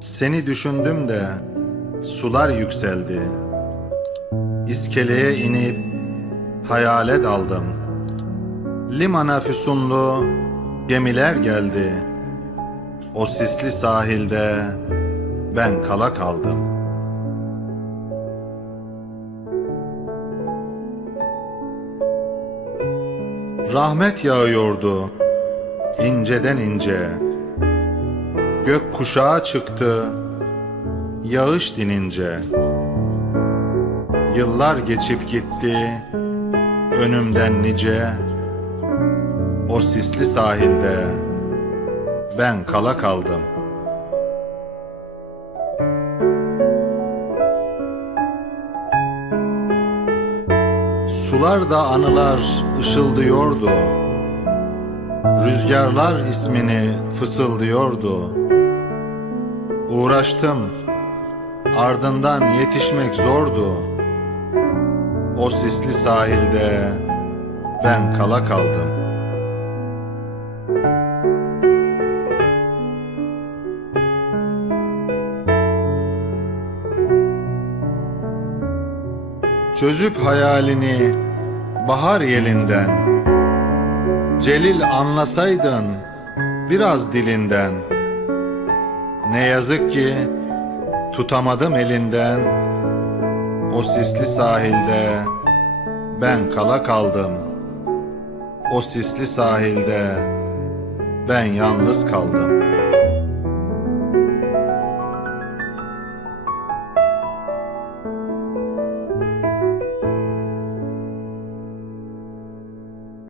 Seni düşündüm de sular yükseldi. İskeleye inip hayale daldım. Limana füsunlu gemiler geldi. O sisli sahilde ben kala kaldım. Rahmet yağıyordu inceden ince. Gök kuşağı çıktı yağış dinince. Yıllar geçip gitti önümden nice. O sisli sahilde ben kala kaldım. Sular da anılar ışıldıyordu. Rüzgarlar ismini fısıldıyordu. Uğraştım, ardından yetişmek zordu. O sisli sahilde ben kala kaldım. Çözüp hayalini bahar yelinden Celil anlasaydın biraz dilinden Ne yazık ki tutamadım elinden. O sisli sahilde ben kala kaldım. O sisli sahilde ben yalnız kaldım